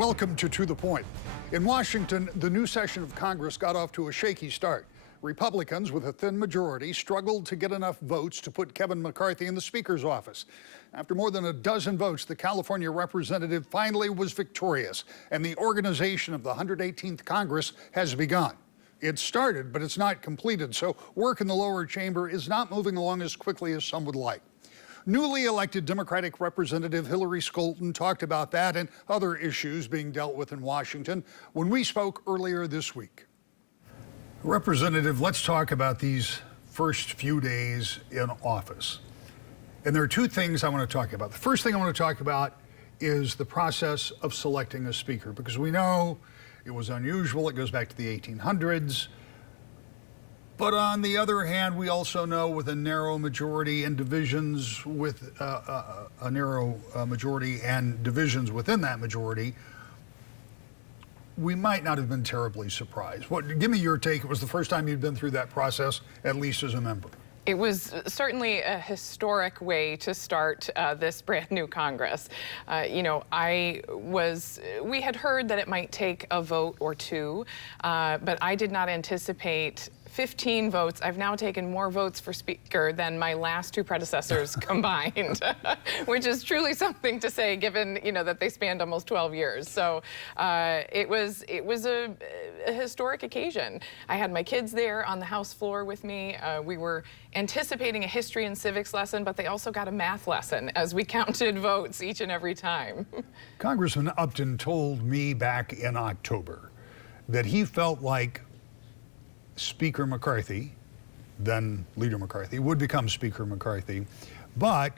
Welcome to the Point. In Washington, the new session of Congress got off to a shaky start. Republicans, with a thin majority, struggled to get enough votes to put Kevin McCarthy in the Speaker's office. After more than a dozen votes, the California representative finally was victorious, and the organization of the 118th Congress has begun. It started, but it's not completed, so work in the lower chamber is not moving along as quickly as some would like. Newly elected Democratic Representative Hillary Scholten talked about that and other issues being dealt with in Washington when we spoke earlier this week. Representative, let's talk about these first few days in office. And there are two things I want to talk about. The first thing I want to talk about is the process of selecting a speaker, because we know it was unusual. It goes back to the 1800s. But on the other hand, we also know with a narrow majority and divisions with a narrow majority and divisions within that majority, we might not have been terribly surprised. Give me your take. It was the first time you'd been through that process, at least as a member. It was certainly a historic way to start this brand new Congress. We had heard that it might take a vote or two, but I did not anticipate 15 votes. I've now taken more votes for Speaker than my last two predecessors combined, which is truly something to say, given that they spanned almost 12 years. So it was a historic occasion. I had my kids there on the House floor with me. We were anticipating a history and civics lesson, but they also got a math lesson as we counted votes each and every time. Congressman Upton told me back in October that he felt like Speaker McCarthy, then Leader McCarthy, would become Speaker McCarthy, but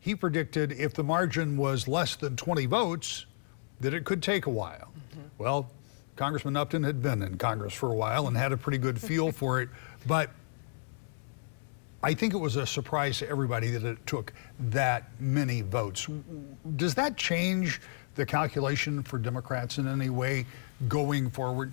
he predicted if the margin was less than 20 votes, that it could take a while. Well, Congressman Upton had been in Congress for a while and had a pretty good feel for it, but I think it was a surprise to everybody that it took that many votes. Does that change the calculation for Democrats in any way going forward?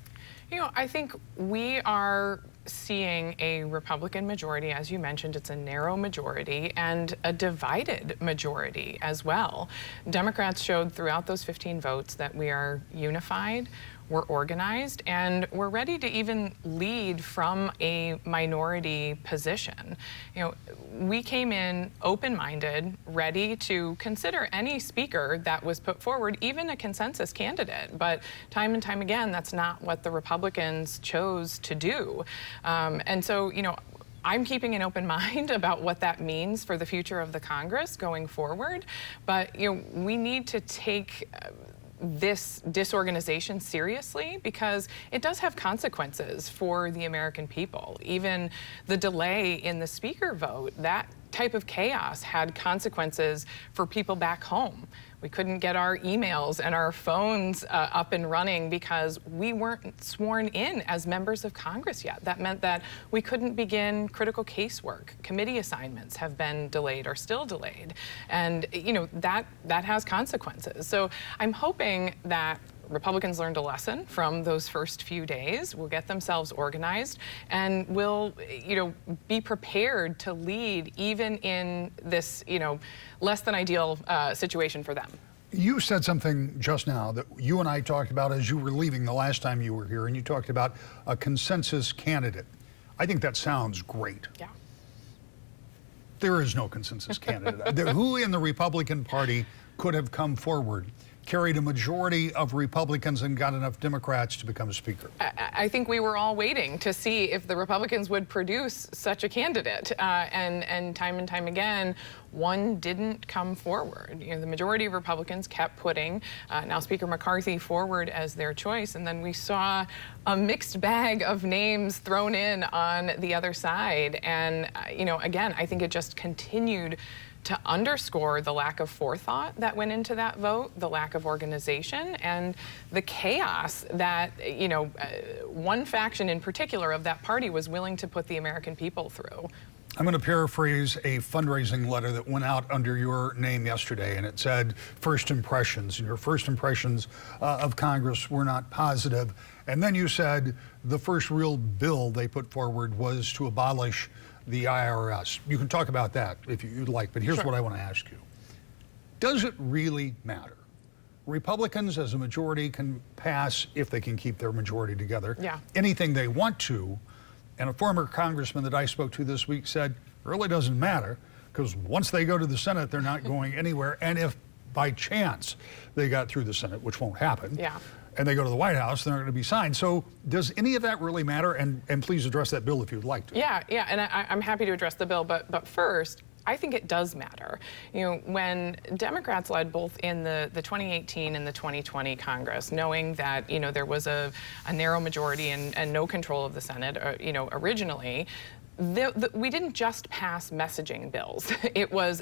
I think we are seeing a Republican majority, as you mentioned. It's a narrow majority and a divided majority as well. Democrats showed throughout those 15 votes that we are unified, we're organized, and we're ready to even lead from a minority position. We came in open-minded, ready to consider any speaker that was put forward, even a consensus candidate. But time and time again, that's not what the Republicans chose to do. And so, I'm keeping an open mind about what that means for the future of the Congress going forward. But, we need to take this disorganization seriously, because it does have consequences for the American people. Even the delay in the speaker vote, that type of chaos had consequences for people back home. We couldn't get our emails and our phones up and running because we weren't sworn in as members of Congress yet. That meant that we couldn't begin critical casework. Committee assignments have been delayed or still delayed. And, that has consequences. So I'm hoping that Republicans learned a lesson from those first few days, will get themselves organized, and will, be prepared to lead even in this, less than ideal situation for them. You said something just now that you and I talked about as you were leaving the last time you were here, and you talked about a consensus candidate. I think that sounds great. Yeah. There is no consensus candidate. Who in the Republican Party could have come forward, carried a majority of Republicans, and got enough Democrats to become Speaker? I think we were all waiting to see if the Republicans would produce such a candidate. And time again, one didn't come forward. The majority of Republicans kept putting now Speaker McCarthy forward as their choice, and then we saw a mixed bag of names thrown in on the other side. And again, I think it just continued to underscore the lack of forethought that went into that vote, the lack of organization, and the chaos that, one faction in particular of that party was willing to put the American people through. I'm going to paraphrase a fundraising letter that went out under your name yesterday, and it said first impressions, and your first impressions of Congress were not positive. And then you said the first real bill they put forward was to abolish the IRS. You can talk about that if you'd like, but here's what I want to ask you. Does it really matter Republicans as a majority can pass, if they can keep their majority together, Yeah. anything they want to. And a former congressman that I spoke to this week said, it really doesn't matter, because once they go to the Senate, they're not going anywhere. And if by chance they got through the Senate, which won't happen, Yeah. and they go to the White House, they're not going to be signed. So does any of that really matter? And please address that bill if you'd like to. Yeah, and I'm happy to address the bill, but first, I think it does matter. You know, when Democrats led both in the 2018 and the 2020 Congress, knowing that, you know, there was a narrow majority and no control of the Senate, you know, originally, we didn't just pass messaging bills.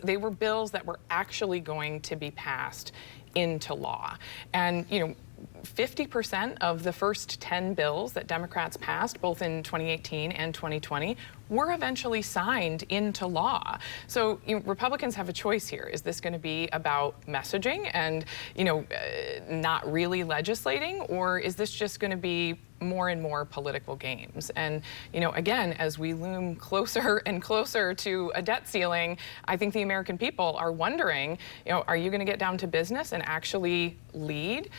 They were bills that were actually going to be passed into law. And, you know, 50% of the first 10 bills that Democrats passed, both in 2018 and 2020, were eventually signed into law. So Republicans have a choice here. Is this going to be about messaging and, you know, not really legislating, or is this just going to be more and more political games? And, you know, again, as we loom closer and closer to a debt ceiling, I think the American people are wondering, you know, are you going to get down to business and actually lead?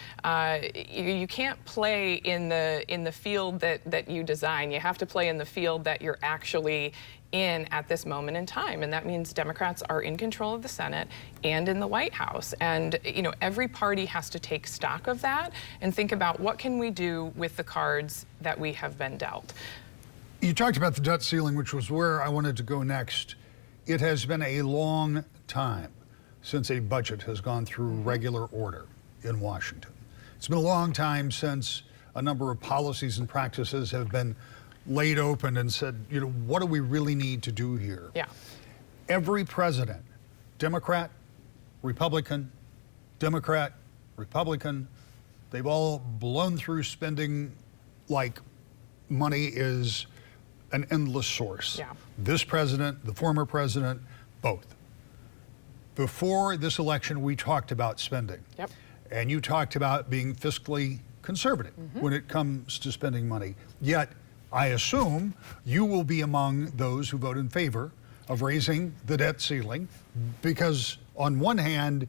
You can't play in the field that you design. You have to play in the field that you're actually in at this moment in time, and that means Democrats are in control of the Senate and in the White House. And you know, every party has to take stock of that and think about what can we do with the cards that we have been dealt. You talked about the debt ceiling, which was where I wanted to go next. It has been a long time since a budget has gone through regular order in Washington. It's been a long time since a number of policies and practices have been laid open and said, you know, what do we really need to do here? Yeah. Every president, Democrat, Republican, Democrat, Republican, they've all blown through spending like money is an endless source. Yeah. This president, the former president, both. Before this election, we talked about spending. Yep. And you talked about being fiscally conservative when it comes to spending money. Yet, I assume you will be among those who vote in favor of raising the debt ceiling, because on one hand,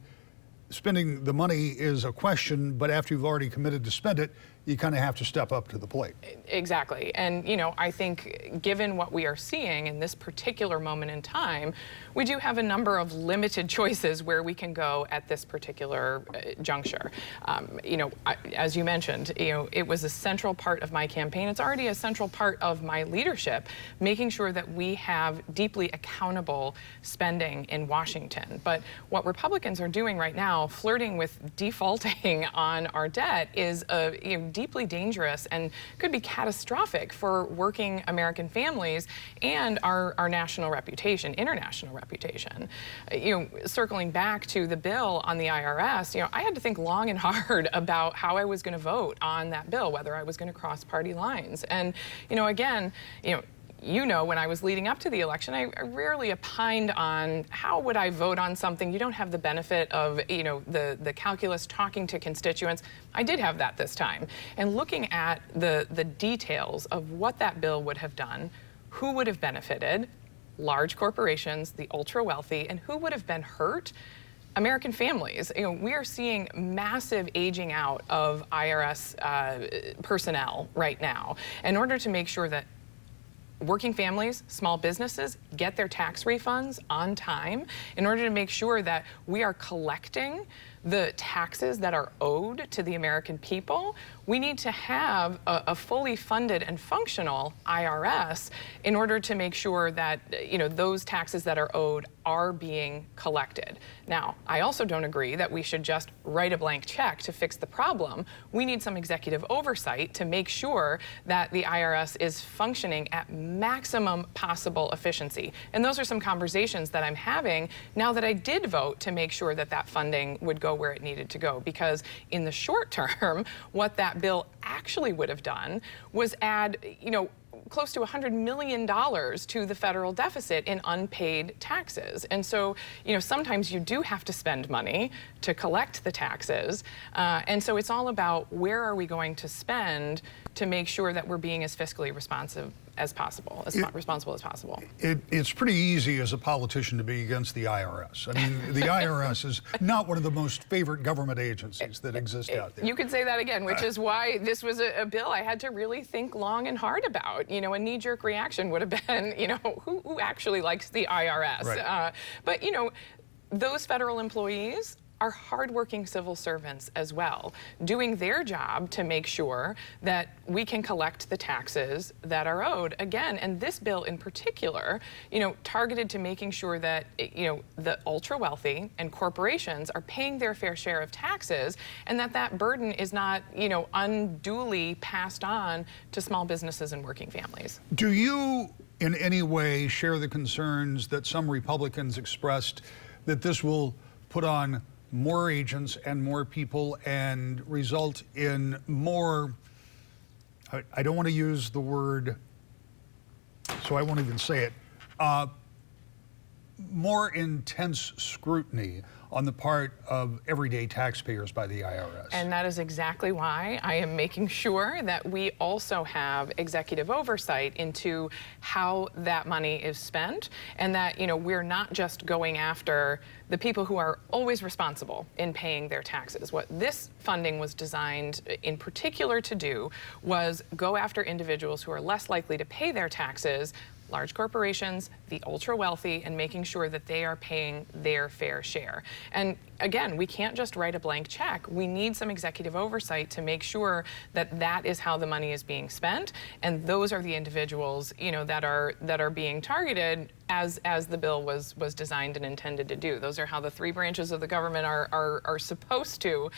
spending the money is a question, but after you've already committed to spend it, you kind of have to step up to the plate. Exactly. And, you know, I think given what we are seeing in this particular moment in time, we do have a number of limited choices where we can go at this particular juncture. You know, as you mentioned, you know, it was a central part of my campaign. It's already a central part of my leadership, making sure that we have deeply accountable spending in Washington. But what Republicans are doing right now, flirting with defaulting on our debt, is you know, deeply dangerous and could be catastrophic for working American families and our national reputation, international reputation. You know, circling back to the bill on the IRS, you know, I had to think long and hard about how I was going to vote on that bill, whether I was going to cross party lines. And, you know, again, you know, when I was leading up to the election, I rarely opined on how would I vote on something. You don't have the benefit of, you know, the calculus talking to constituents. I did have that this time. And looking at the details of what that bill would have done, who would have benefited, large corporations, the ultra wealthy, and who would have been hurt, American families. You know, we are seeing massive aging out of IRS personnel right now in order to make sure that working families, small businesses get their tax refunds on time, in order to make sure that we are collecting the taxes that are owed to the American people. We need to have a fully funded and functional IRS in order to make sure that, you know, those taxes that are owed are being collected. Now, I also don't agree that we should just write a blank check to fix the problem. We need some executive oversight to make sure that the IRS is functioning at maximum possible efficiency. And those are some conversations that I'm having now that I did vote to make sure that that funding would go where it needed to go. Because in the short term, what that bill actually would have done was add, you know, close to $100 million to the federal deficit in unpaid taxes. And so, you know, sometimes you do have to spend money to collect the taxes. And so it's all about where are we going to spend to make sure that we're being as fiscally responsive as possible, as responsible as possible. It's pretty easy as a politician to be against the IRS. I mean, the IRS is not one of the most favorite government agencies that exist out there. You could say that again, which is why this was a bill I had to really think long and hard about. You know, a knee-jerk reaction would have been, you know, who actually likes the IRS? Right. But, you know, those federal employees are hardworking civil servants as well, doing their job to make sure that we can collect the taxes that are owed. Again, and this bill in particular, you know, targeted to making sure that, you know, the ultra wealthy and corporations are paying their fair share of taxes, and that burden is not, you know, unduly passed on to small businesses and working families. Do you in any way share the concerns that some Republicans expressed that this will put on more agents and more people and result in more, I don't want to use the word, so I won't even say it, more intense scrutiny on the part of everyday taxpayers by the IRS? And that is exactly why I am making sure that we also have executive oversight into how that money is spent, and that, you know, we're not just going after the people who are always responsible in paying their taxes. What this funding was designed in particular to do was go after individuals who are less likely to pay their taxes, large corporations, the ultra wealthy, and making sure that they are paying their fair share. And again, we can't just write a blank check. We need some executive oversight to make sure that that is how the money is being spent, and those are the individuals, you know, that are being targeted as the bill was designed and intended to do. Those are how the three branches of the government are supposed to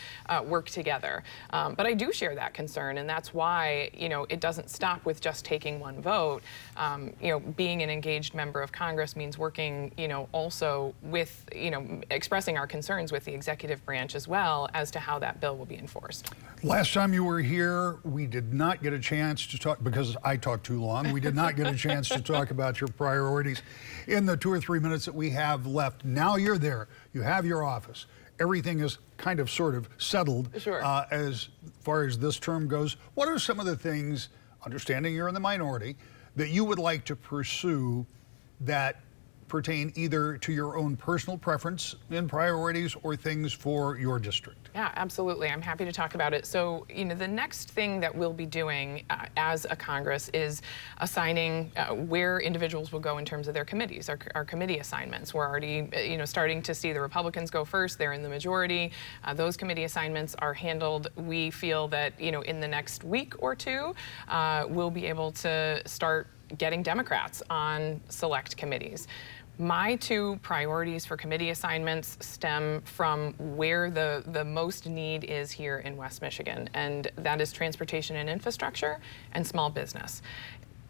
work together. But I do share that concern, and that's why, you know, it doesn't stop with just taking one vote. You know, being an engaged member of Congress means working, you know, also with, you know, expressing our concerns with the executive branch as well as to how that bill will be enforced. Last time you were here, we did not get a chance to talk, because I talked too long, we did not get a chance to talk about your priorities. In the 2 or 3 minutes that we have left, now you're there, you have your office, everything is kind of sort of settled. Sure. As far as this term goes. What are some of the things, understanding you're in the minority, that you would like to pursue that pertain either to your own personal preference in priorities or things for your district? Yeah, absolutely. I'm happy to talk about it. So, you know, the next thing that we'll be doing as a Congress is assigning where individuals will go in terms of their committees, our committee assignments. We're already, you know, starting to see the Republicans go first. They're in the majority. Those committee assignments are handled. We feel that, you know, in the next week or two, we'll be able to start getting Democrats on select committees. My two priorities for committee assignments stem from where the most need is here in West Michigan, and that is transportation and infrastructure and small business.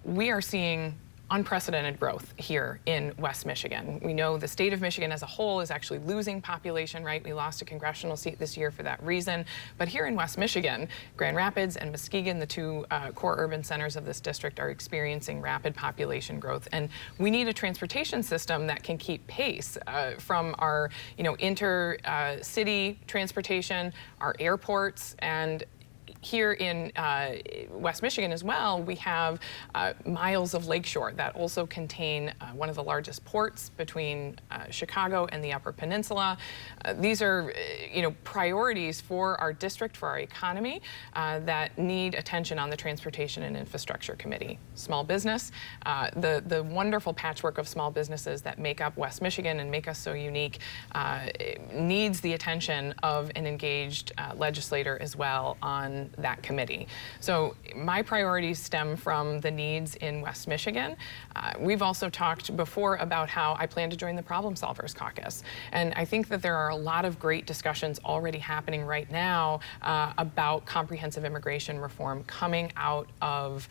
We are seeing unprecedented growth here in West Michigan. We know the state of Michigan as a whole is actually losing population, right? We lost a congressional seat this year for that reason. But here in West Michigan, Grand Rapids and Muskegon, the two core urban centers of this district, are experiencing rapid population growth. And we need a transportation system that can keep pace from our, you know, inter-city transportation, our airports, and here in West Michigan as well, we have miles of lakeshore that also contain one of the largest ports between Chicago and the Upper Peninsula. These are, you know, priorities for our district, for our economy, that need attention on the Transportation and Infrastructure Committee. Small business, the wonderful patchwork of small businesses that make up West Michigan and make us so unique, needs the attention of an engaged legislator as well on that committee. So my priorities stem from the needs in West Michigan. We've also talked before about how I plan to join the Problem Solvers Caucus. And I think that there are a lot of great discussions already happening right now about comprehensive immigration reform coming out of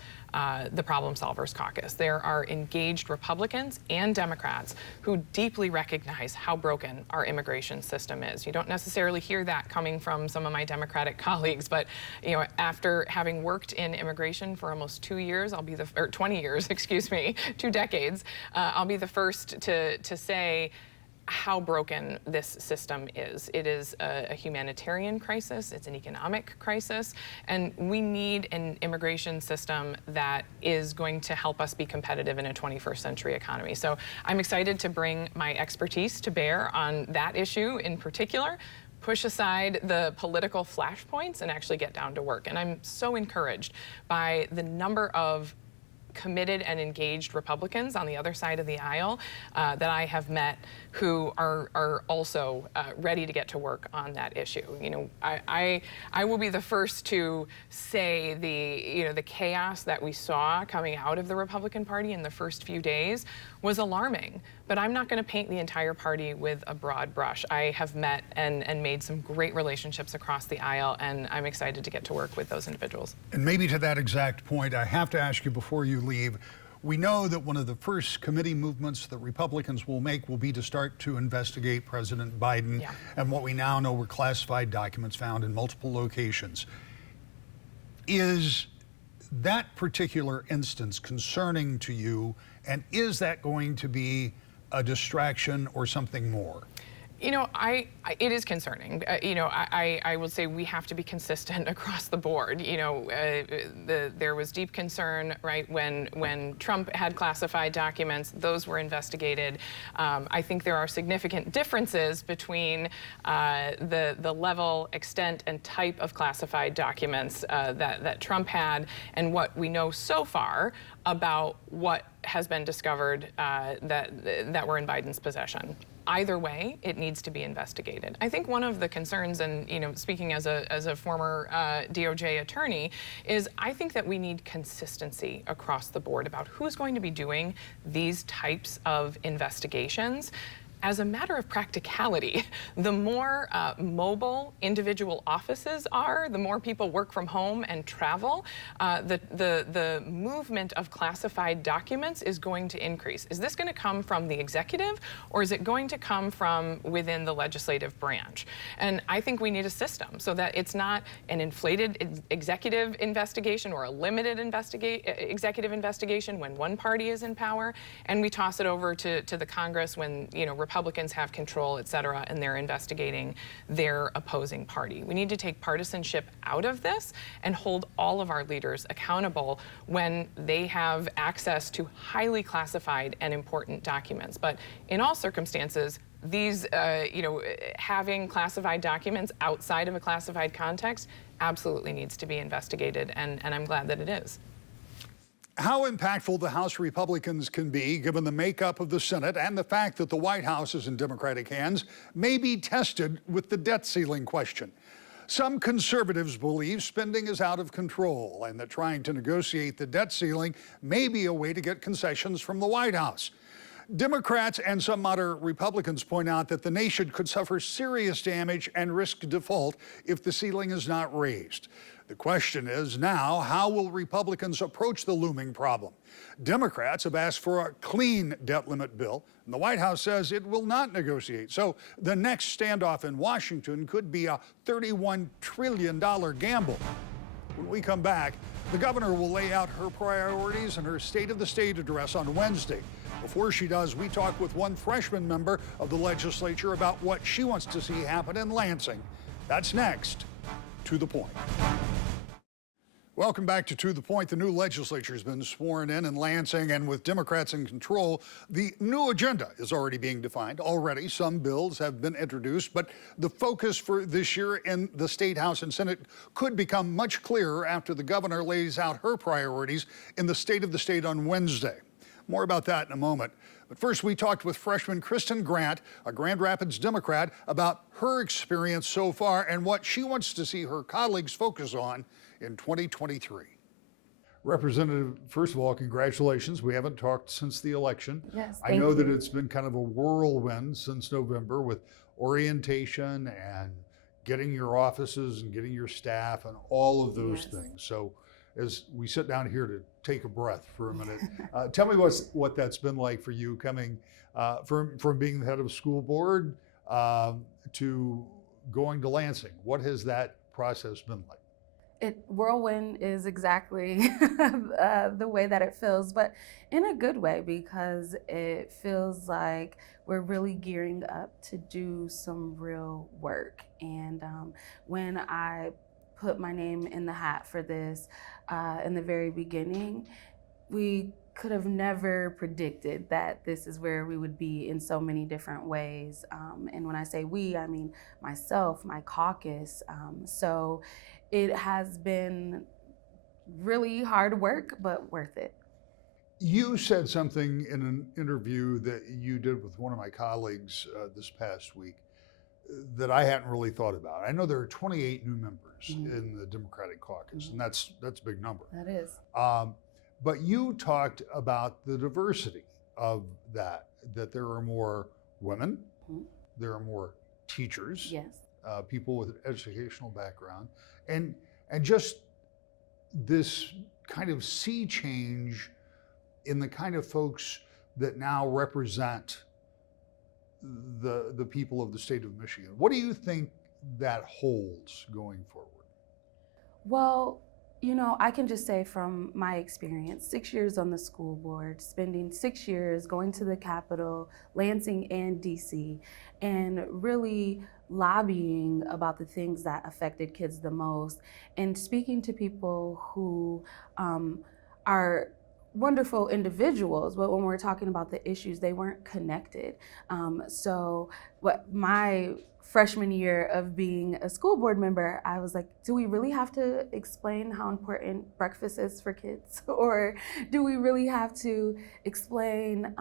the Problem Solvers Caucus. There are engaged Republicans and Democrats who deeply recognize how broken our immigration system is. You don't necessarily hear that coming from some of my Democratic colleagues, but, you know, after having worked in immigration for almost 2 years, or 20 years, excuse me, 2 decades, I'll be the first to say how broken this system is. It is a humanitarian crisis, it's an economic crisis, and we need an immigration system that is going to help us be competitive in a 21st century economy. So I'm excited to bring my expertise to bear on that issue in particular, push aside the political flashpoints and actually get down to work. And I'm so encouraged by the number of committed and engaged Republicans on the other side of the aisle that I have met who are also ready to get to work on that issue. You know, I will be the first to say the chaos that we saw coming out of the Republican Party in the first few days was alarming, but I'm not going to paint the entire party with a broad brush. I have met and made some great relationships across the aisle, and I'm excited to get to work with those individuals. And maybe to that exact point, I have to ask you before you leave, we know that one of the first committee movements that Republicans will make will be to start to investigate President Biden and what we now know were classified documents found in multiple locations. Is that particular instance concerning to you, and is that going to be a distraction or something more? You know, it is concerning. I will say we have to be consistent across the board. You know, there was deep concern, right, when Trump had classified documents. Those were investigated. I think there are significant differences between the level, extent, and type of classified documents that Trump had and what we know so far about what has been discovered that were in Biden's possession. Either way, it needs to be investigated. I think one of the concerns, and speaking as a former DOJ attorney, is I think that we need consistency across the board about who's going to be doing these types of investigations. As a matter of practicality, the more mobile individual offices are, the more people work from home and travel, the movement of classified documents is going to increase. Is this going to come from the executive, or is it going to come from within the legislative branch? And I think we need a system so that it's not an inflated executive investigation or a limited executive investigation when one party is in power, and we toss it over to the Congress when Republicans have control, et cetera, and they're investigating their opposing party. We need to take partisanship out of this and hold all of our leaders accountable when they have access to highly classified and important documents. But in all circumstances, these, having classified documents outside of a classified context absolutely needs to be investigated, and I'm glad that it is. How impactful the House Republicans can be, given the makeup of the Senate and the fact that the White House is in Democratic hands, may be tested with the debt ceiling question. Some conservatives believe spending is out of control and that trying to negotiate the debt ceiling may be a way to get concessions from the White House. Democrats and some moderate Republicans point out that the nation could suffer serious damage and risk default if the ceiling is not raised. The question is now, how will Republicans approach the looming problem? Democrats have asked for a clean debt limit bill, and the White House says it will not negotiate. So the next standoff in Washington could be a $31 trillion gamble. When we come back, the governor will lay out her priorities in her State of the State address on Wednesday. Before she does, we talk with one freshman member of the legislature about what she wants to see happen in Lansing. That's next. To the Point. Welcome back to the Point. The new legislature has been sworn in Lansing, and with Democrats in control, the new agenda is already being defined. Already, some bills have been introduced, but the focus for this year in the State House and Senate could become much clearer after the governor lays out her priorities in the State of the State on Wednesday. More about that in a moment. But first, we talked with freshman Kristen Grant, a Grand Rapids Democrat, about her experience so far and what she wants to see her colleagues focus on in 2023. Representative, first of all, congratulations. We haven't talked since the election. Yes, I know that it's been kind of a whirlwind since November with orientation and getting your offices and getting your staff and all of those things. So as we sit down here to take a breath for a minute, tell me what that's been like for you coming from being the head of a school board to going to Lansing. What has that process been like? Whirlwind is exactly the way that it feels, but in a good way, because it feels like we're really gearing up to do some real work. And when I put my name in the hat for this in the very beginning, we could have never predicted that this is where we would be in so many different ways. And when I say we, I mean myself, my caucus. So it has been really hard work, but worth it. You said something in an interview that you did with one of my colleagues this past week that I hadn't really thought about. I know there are 28 new members in the Democratic caucus, and that's a big number. That is. But you talked about the diversity of that there are more women, there are more teachers, Yes. people with an educational background, and just this kind of sea change in the kind of folks that now represent the people of the state of Michigan. What do you think that holds going forward? Well, I can just say from my experience, 6 years on the school board, spending 6 years going to the Capitol, Lansing and DC, and really lobbying about the things that affected kids the most, and speaking to people who are wonderful individuals, but when we're talking about the issues, they weren't connected. So what my freshman year of being a school board member, I was like, do we really have to explain how important breakfast is for kids? Or do we really have to explain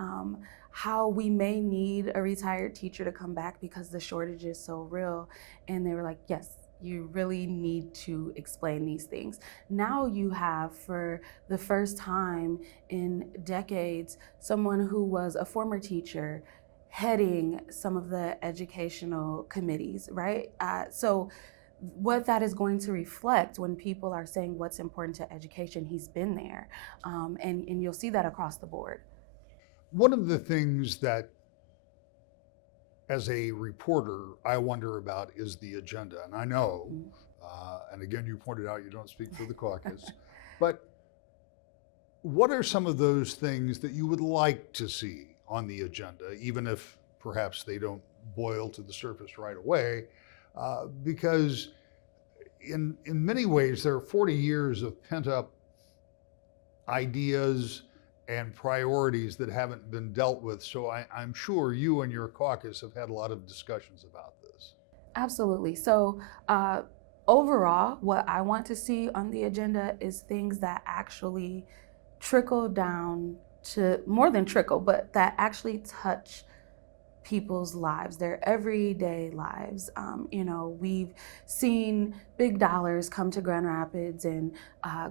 how we may need a retired teacher to come back because the shortage is so real? And they were like, yes, you really need to explain these things. Now you have, for the first time in decades, someone who was a former teacher heading some of the educational committees, right? So what that is going to reflect when people are saying what's important to education, he's been there. And you'll see that across the board. One of the things that, as a reporter, I wonder about is the agenda. And I know, and again, you pointed out you don't speak for the caucus, but what are some of those things that you would like to see on the agenda, even if perhaps they don't boil to the surface right away? Because in many ways, there are 40 years of pent up ideas and priorities that haven't been dealt with. So I'm sure you and your caucus have had a lot of discussions about this. Absolutely. So overall, what I want to see on the agenda is things that actually trickle down to, more than trickle, but that actually touch people's lives, their everyday lives. We've seen big dollars come to Grand Rapids and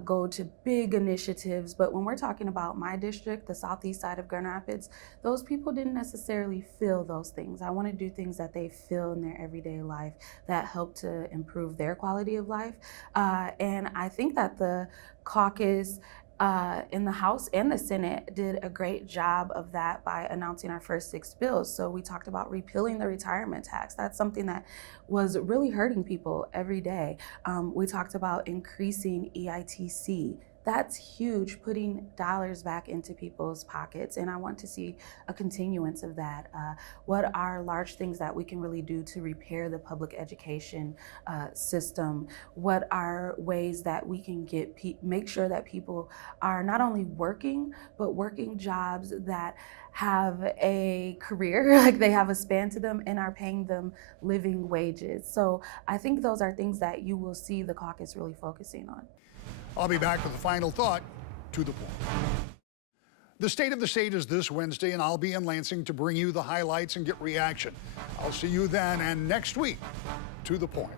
go to big initiatives, but when we're talking about my district, the southeast side of Grand Rapids, those people didn't necessarily feel those things. I want to do things that they feel in their everyday life that help to improve their quality of life. And I think that the caucus in the House and the Senate did a great job of that by announcing our first 6 bills. So we talked about repealing the retirement tax. That's something that was really hurting people every day. We talked about increasing EITC. That's huge, putting dollars back into people's pockets. And I want to see a continuance of that. What are large things that we can really do to repair the public education system? What are ways that we can make sure that people are not only working, but working jobs that have a career, like they have a span to them, and are paying them living wages. So I think those are things that you will see the caucus really focusing on. I'll be back with a final thought, to the point. The State of the State is this Wednesday, and I'll be in Lansing to bring you the highlights and get reaction. I'll see you then and next week, to the point.